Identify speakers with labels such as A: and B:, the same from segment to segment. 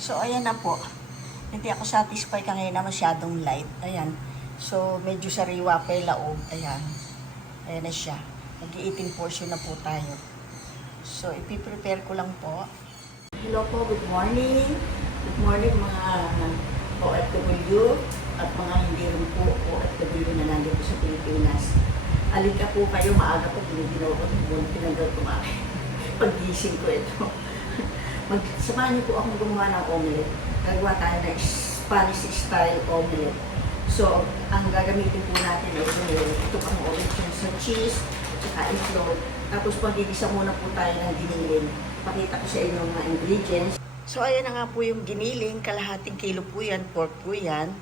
A: So, ayan na po. Hindi ako satisfied kanina masyadong light. Ayan. So, medyo sariwa pa yung laog. Ayan. Ayan na siya. Nag-18 portion na po tayo. So, ipiprepare ko lang po. Hello po, good morning. Good morning mga OFW at mga hindi rin po OFW na nandito sa Pilipinas. Alika po kayo, maaga po, binibinaw ko pinanggal ko maaga. Pag-gising ko ito. Mag samahan niyo po akong gumawa ng omelette. Gagawa tayo ng Spanish style omelette. So, ang gagamitin po natin ay ito pang omelette sa cheese, tsaka itlog. Tapos pagigisa muna po tayo ng giniling. Pakita ko sa inyo ang mga ingredients. So, ayan na nga po yung giniling. Kalahating kilo po yan, pork po yan.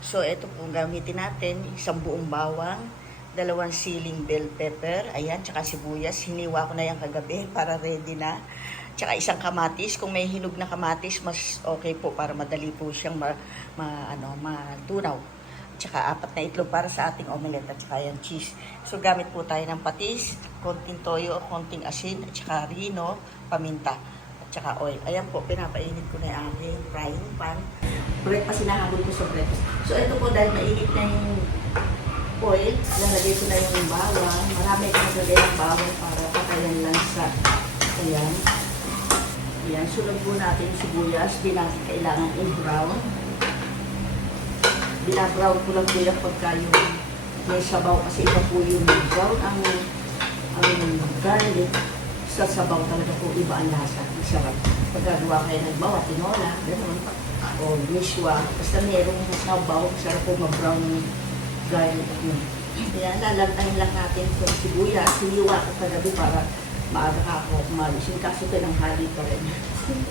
A: So, ito po ang gamitin natin. Isang buong bawang, dalawang siling bell pepper, ayan, tsaka sibuyas. Hiniwa ko na yan kagabi para ready na. Tsaka isang kamatis. Kung may hinog na kamatis, mas okay po para madali po siyang ma, ma, ano, matunaw. Tsaka apat na itlog para sa ating omelette at tsaka yung cheese. So gamit po tayo ng patis, konting toyo, konting asin, at tsaka rino, paminta, at tsaka oil. Ayan po, pinapainit ko na yung aking frying pan. Breakfast, sinahabol ko sa breakfast. So ito po, dahil mainit na yung oil, lalagay ko na yung bawang. Marami ko nagagay ng bawang para patayan lang sa ayan. Ayan, sunod po natin yung sibuyas. Di kailangan i-brown. Binabrown ko lang po yan pagka yung may sabaw kasi iba po yung brown ang ang garlic sa sabaw talaga po iba ang lasa. Ang sarap. Pagkagawa kayo ng bawa, tinola, gano'n. O miswa. Basta merong sabaw, sarap po ma-brown yung garlic. Kaya lalantahin lang natin itong sibuyas. Hiniwa ko kagabi para maaga ka ako kumalis. Yung kaso ng hali pa rin.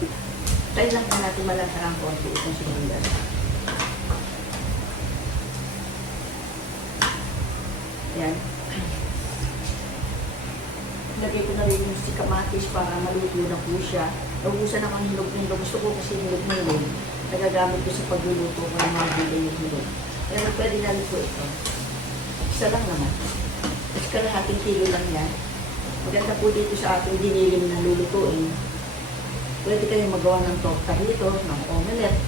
A: Kaya lang po natin malantahan konti itong sibuyas. Yan. Lagay ko na rin yung si kamatis para maluto na po siya. Naubusan ako ng hilog-hilog. Gusto ko kasi hilog-hilog. Nagagamit ko sa pagluluto ko ng mga gulay yung hilog. Kaya pwede na rin po ito. Isa lang naman. At kalahating kilo lang yan. Maganda po dito sa ating diniling na lulutuin. Pwede kayo magawa ng torta dito, ng omelette.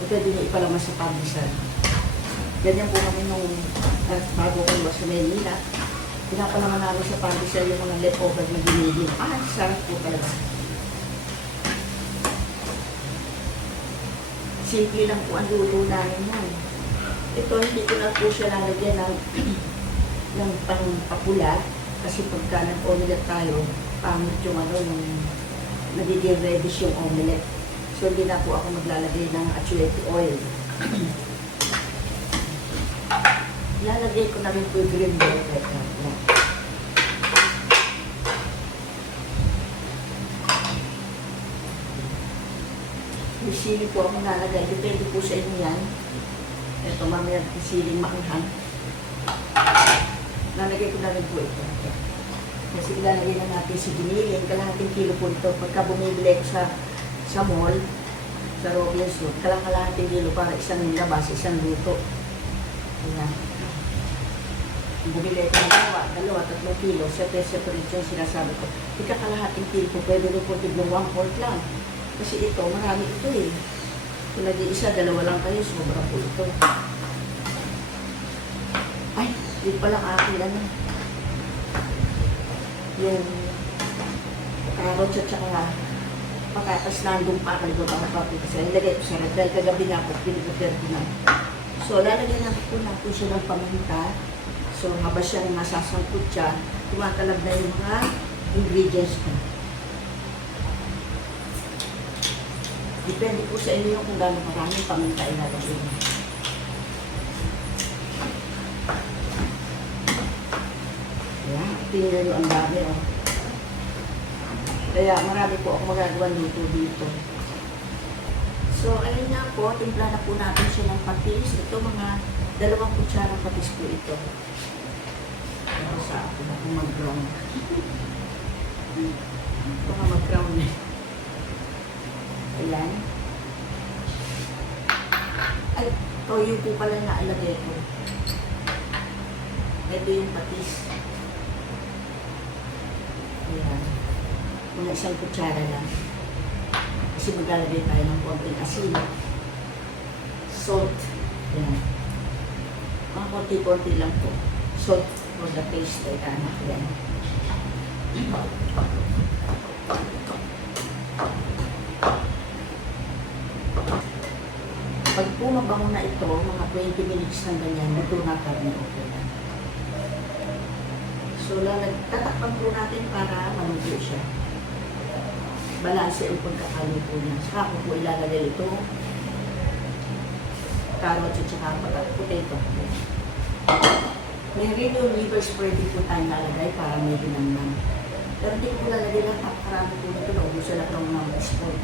A: O pwede nyo ipalaman sa pandesal. Ganyan po kami nung uh, bago ko iwas sa Manila. Pinapalaman namin sa pandesal yung mga leftover na diniling. Ah, sarap po talaga. Simple lang po ang luto namin yan. Ito, hindi ko na po siya lalagyan ng, ng pangpapula. Kasi pagka nag-omelette tayo, pangit yung ano, yung nagiging reddish yung omelette. So, hindi na po ako maglalagay ng achuete oil. Lalagay ko na rin po yung green. Yan. May sili po ako nalagay. Depende po sa inyo yan. Ito, mamaya siling maanghang. Lalagay ko na rin po ito. Kasi ilalagay na natin si giniling. Kalahating kilo po ito. Pagka bumibili ko sa, sa mall, sa Robinson, kalahating kilo para isang labas, isang luto. Ayan. Bumili ko ng dalawa, dalawa, tatlong kilo, separate-separate yung sinasabi ko. Ika kalahating kilo po, pwede rin po tignan one fourth lang. Kasi ito, marami ito eh. Kung nag-iisa, dalawa lang kayo, sobra po ito. Yun pala akin ano. Yung carrots at saka patatas nandun pa kalimutan ko pa kasi nilagay ko sa ref dahil kagabi nga po pinipipir ko na. So lalagyan na po natin siya ng paminta. So habang siya nasasangkot siya, tumatalab na yung mga ingredients ko. Depende po sa inyo kung gaano maraming paminta ilalagay mo. Ayan, tingnan nyo ang dami oh. Kaya marami po ako magagawa dito dito. So, ayun nga po, timpla na po natin siya ng patis. Ito mga dalawang kutsarang patis po ito. Pero sa ako na kung mag-brown. Mga mag-brown na. Ayan. Ay, toyo po pala na alagay ko. Ito yung patis. Ayan. Mga isang kutsara lang. Kasi maglalagay tayo ng konting asin. Salt. Yan. Mga konti-konti lang po. Salt for the taste ay anak yan. Pag po mabango na ito, mga 20 minutes ng ganyan, luto na karne okay. So, lalag, tatakpan po natin para maluto siya. Balanse ang pagkakaluto niya. Saka ko po ilalagay ito, carrots at saka potato. May rito liver spread din po tayo nalagay para may dinamnam. Pero hindi ko lalagay lang takarami po nito, naubusan lang ng mga spoon.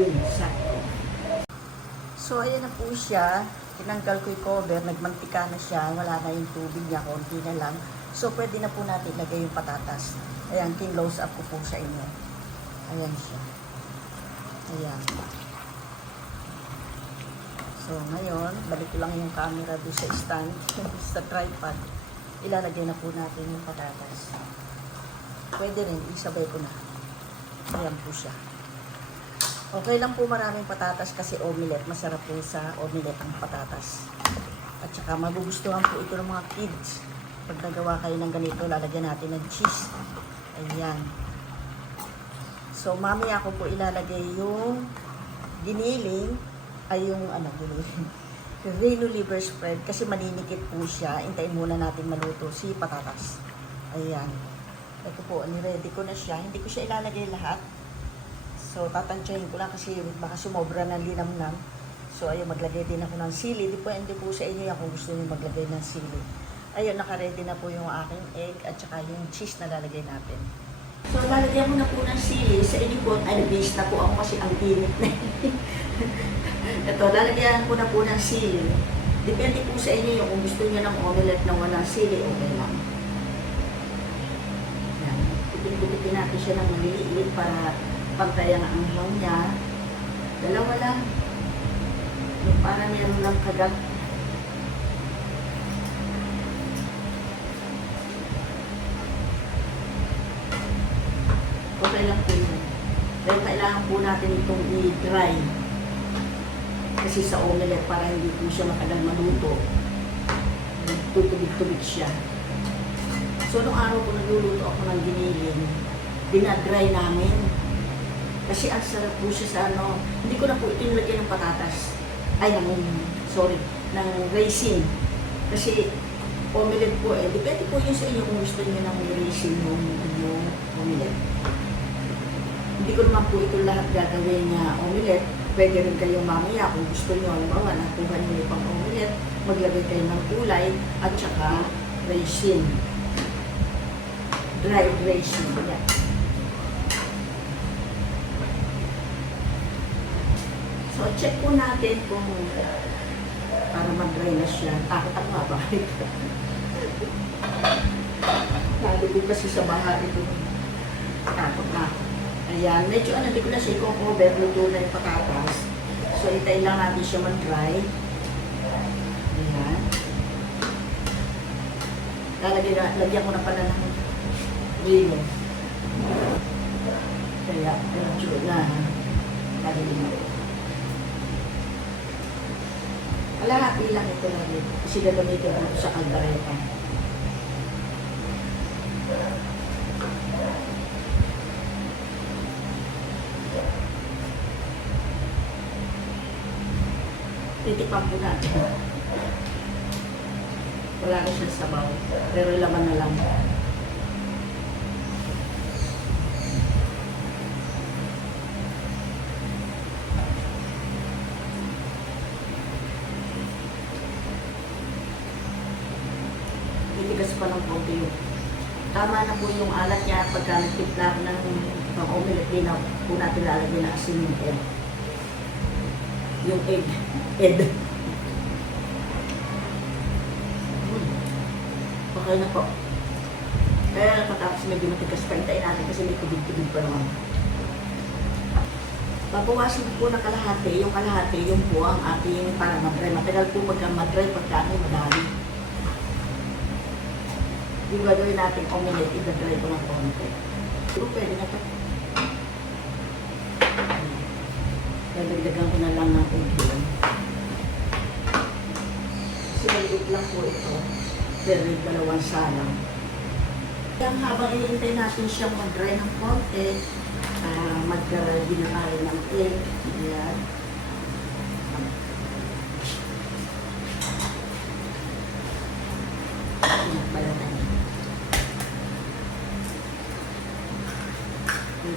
A: Yun, sakto. So, ayan na po siya. Tinanggal ko yung cover, nagmantika na siya, wala na yung tubig niya, konti na lang. So, pwede na po natin lagay yung patatas. Ayan, king-close up ko po sa inyo. Ayan siya. Ayan. So, ngayon, balik ko lang yung camera doon sa stand, sa tripod. Ilalagay na po natin yung patatas. Pwede rin, isabay ko na. Ayan po siya. Okay lang po maraming patatas kasi omelette. Masarap po sa omelette ang patatas. At saka magugustuhan po ito ng mga kids. Pag nagawa kayo ng ganito, lalagyan natin ng cheese. Ayan. So, mamaya ko po ilalagay yung giniling, ay yung ano, giniling. Reno liver spread kasi maninikit po siya. Intayin muna natin maluto si patatas. Ayan. Ito po, niready ko na siya. Hindi ko siya ilalagay lahat. So, tatansyahin ko lang kasi baka sumobra ng linamnam. So, ayun, maglagay din ako ng sili. Di po, sa inyo yan kung gusto niyo maglagay ng sili. Ayun, nakaready na po yung aking egg at saka yung cheese na lalagay natin. So, lalagyan ko na po ng sili. Sa inyo po, na po ako kasi ang init na Ito, lalagyan ko na po ng sili. Depende po sa inyo yung kung gusto niyo ng omelette na walang sili, okay lang. Yan. Pipin-pipitin natin siya ng maliliit para pagkaya ang anghang niya. Dalawa lang. Yung para meron lang kagat. Okay lang po yun. Pero kailangan po natin itong i-dry. Kasi sa omelette para hindi po siya matagal maluto. Tutubig-tubig siya. So, nung araw po nagluluto ako ng giniling, dinadry namin. Kasi ang sarap po siya sa ano, hindi ko na po ito nilagyan ng patatas. Ay, ng, sorry, ng raisin. Kasi omelette po eh, depende po yun sa inyo kung gusto niyo ng raisin yung, yung omelette. Hindi ko naman po ito lahat gagawin na omelette. Pwede rin kayo mamaya kung gusto niyo, halimbawa, nakuha niyo pang omelette, maglagay kayo ng kulay at saka raisin. Dried raisin. Yan. So, check po natin kung para mag-dry na siya. Takot ako nga ba? Lalo ko kasi sa baha ito. Takot na. Ayan, medyo ano, hindi ko na siya i-cover, luto na yung patatas. So, itayin lang natin siya mag-dry. Ayan. Lalagyan, na, lagyan ko na pala ng rino. Kaya, medyo na. Lalagyan na. Kalahati lang ito lagi. Kasi gagamitin ko ito sa kaldareta. Titipan po natin. Wala na siya sabaw. Pero laman na lang. Pa ng konti yun. Tama na po yung alat niya pagka nagtimpla ako ng pang omelette din na po natin lalagyan na asin yung egg. Yung egg. Egg. Hmm. Okay na po. Kaya pagkatapos medyo matigas pa, hintayin natin kasi may tubig-tubig pa naman. Babawasan po ng kalahati. Yung kalahati, yung po ang ating para mag-dry. Matagal po pagka mag-dry pagka ano, madali. Yung gagawin natin omelette, i-dry ko ng konti. Pero pwede na to. Dadagdagan ko na lang ng egg Kasi lang po ito. Pero may dalawang salang. Kaya habang iniintay natin siyang mag-dry ng konti, uh, mag-ready na tayo ng egg. Ayan.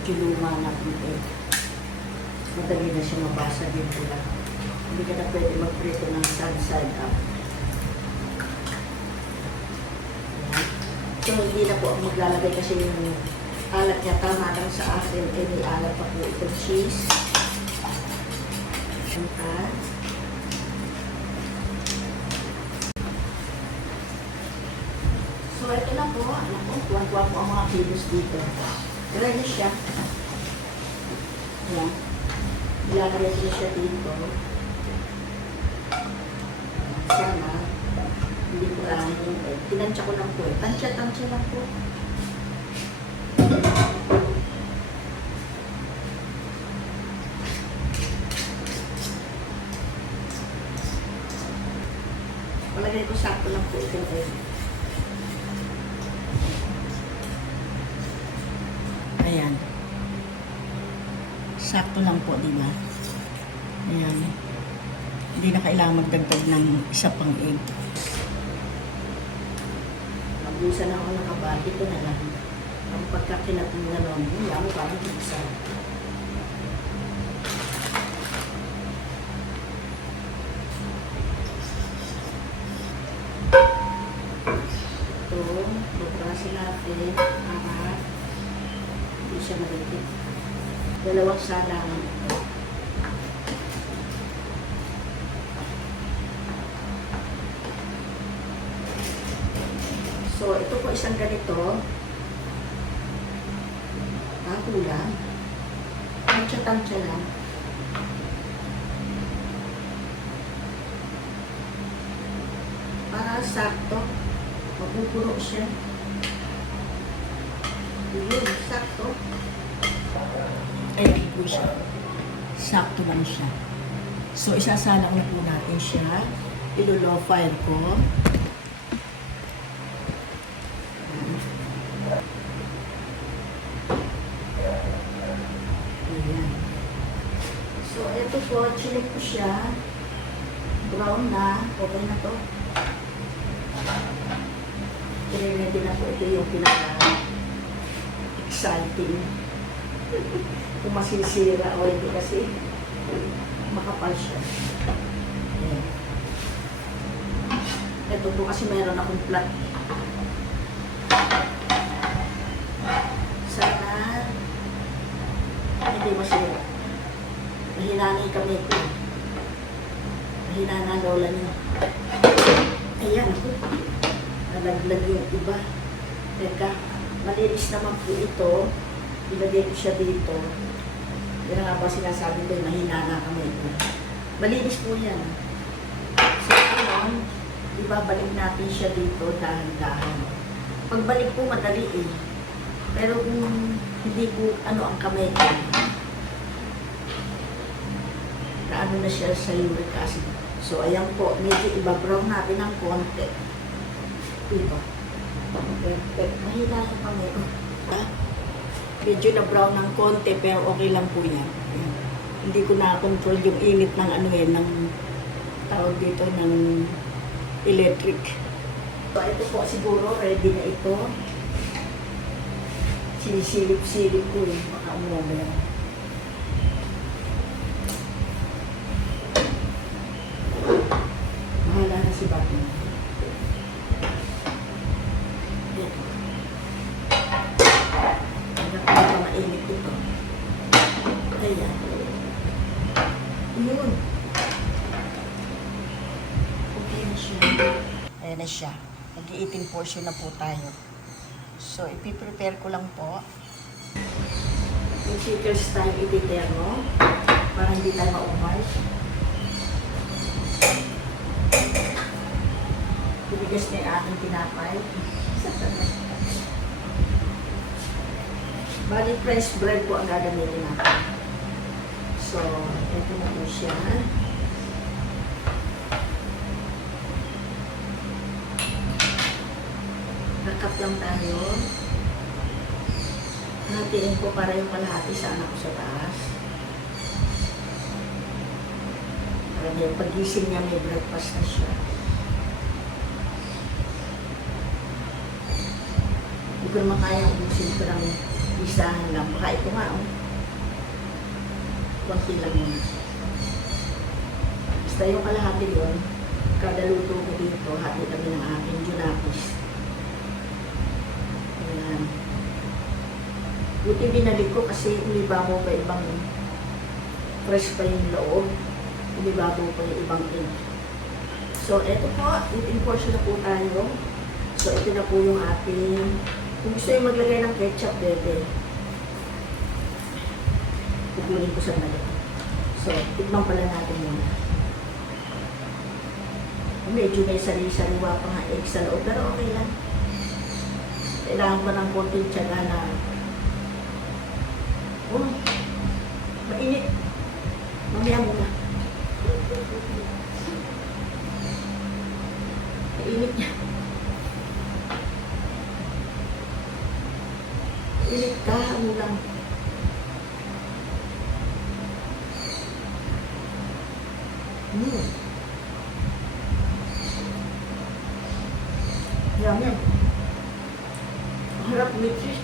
A: Medyo luma na ang egg. Madali na siya mabasa din nila. Hindi ka na pwede magprito ng sun side up. So, hindi na po ako maglalagay kasi yung alat niya tama lang sa akin. Eh, may alat pa po itong cheese. At, So, ito na po. Alam mo, kuwan-kuwa po ang mga kilos dito. Ready siya. Yan. Ilalagay ko siya dito. Sana, hindi ko lang eh. Tinansya ko lang po eh. Tansya-tansya lang po. Palagay ko sakto lang po ito eh. Sakto lang po, di ba? Ayan. Hindi na kailangan magdagdag ng isa pang egg. Mabusa na ako ng kaba. Ito na lang. Ang pagkakinat mo na lang, hindi ako parang isa. Ito, bukrasin natin para hindi siya maligit. Dalawang salang. So, ito po isang ganito. Ako lang. Tansya-tansya lang. Para sakto. Mapupuno siya. Yun, sakto. Ay, po siya. Sakto man siya. So, isasalang na po natin siya. Ilo-low fire ko. Ayan. So, ito po, chinek ko siya. Brown na. Okay na to. Pinready na po. Ito yung pinaka exciting. Kung masisira o hindi kasi makapal siya. Ito po kasi meron akong flat. Sana hindi masira. Mahinanay kami ito. Mahina na lola niya. Ayan ako. Nalaglag yung iba. Teka, malinis naman po ito. Ilagay ko siya dito. Yan nga ba sinasabi ko, mahina na kami. Malinis po yan. So, ngayon, ibabalik natin siya dito dahan-dahan. Pagbalik po, madali eh. Pero kung hindi po ano ang kamay ko, na ano na siya sa uric acid. So, ayan po, medyo ibabrown natin ng konti. Diba? Mahina yung kamay ko. Ha? Medyo na brown ng konti, pero okay lang po yan. Ayan. Hindi ko na-control yung init ng ano yan, ng tawag dito ng electric. So, ito po siguro, ready na ito. Sinisilip-silip ko eh. Baka umuwi yan. Mahala na si Batman. Yan. Hanggang pa mainit ito. Ayan. Yun. Okay na siya. Ayan na siya. Nag-18 portion na po tayo. So, ipiprepare ko lang po. Yung chickers tayo ipitero para hindi tayo maumay. Tumigas na yung aking tinapay. Bali, French bread po ang gagamitin natin. So, ito na po siya. Nakap lang tayo. Hatiin ko para yung kalahati sa anak ko sa taas. Para may pagising niya may breakfast na siya. Hindi ko naman kaya ubusin ko ng isahan lang. Baka ito nga, oh. Kunti lang yun. Basta yung kalahati yun, kada luto ko dito, hati kami ng aking junakis. Ayan. Buti binalik ko kasi ulibago pa ibang fresh pa yung loob. Ulibago pa yung ibang ink. So, eto po, eating portion na po tayo. So, ito na po yung ating, kung gusto yung maglagay ng ketchup, bebe. Kukunin ko sa mali. So, tikman pala natin muna. Medyo may sari-sariwa pa nga egg sa loob, pero okay lang. Kailangan ko ng konting tiyaga na Oh, mainit. Mamaya muna. Mainit niya. Mainit ka, ano lang. Mm. Yum, yum. Harap with cheese.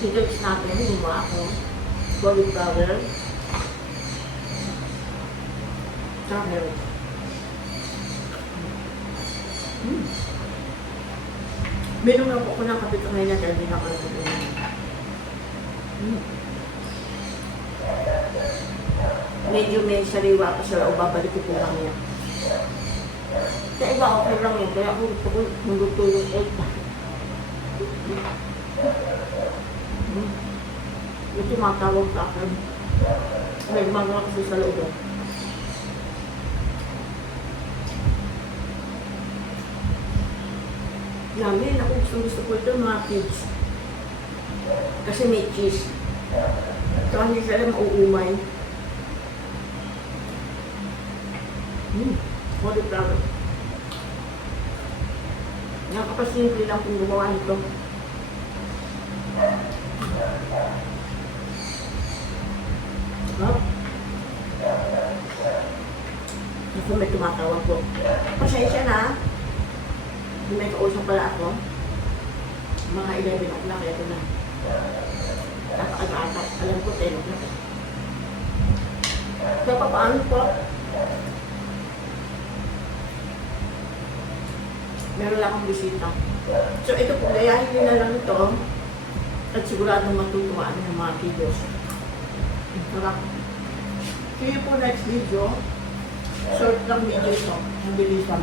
A: Sigags natin, gumawa ako. Cauliflower. Tsaka meron. Mm. Meron lang po ako ng kapit ngayon na dahil na ako nagpapalala. Mm. Medyo may sariwa pa sa loob, babalik ko po mamaya. Kaya iba okay lang yun, kaya ako gusto ko magluto yung egg. Hmm. Yung tumatawag sa akin. May gumagawa kasi sa loob. Yummy, ako gusto gusto ko ito mga kids. Kasi may cheese. Ito hindi sila mauumay. Hmm, cauliflower. Nakakasimple lang kung gumawa nito. Sarap. Ako may tumatawag po. Pasensya na. Hindi may kausap pala ako. Mga 11 o'clock, ito na. Napakagaata. Alam ko, 10 o'clock. So, paano po? Meron lang akong bisita. So, ito po, gayahin nyo na lang ito. At siguradong matutuwaan ng mga videos. Sarap. See you po next video. Short lang video ito. Mabilisan.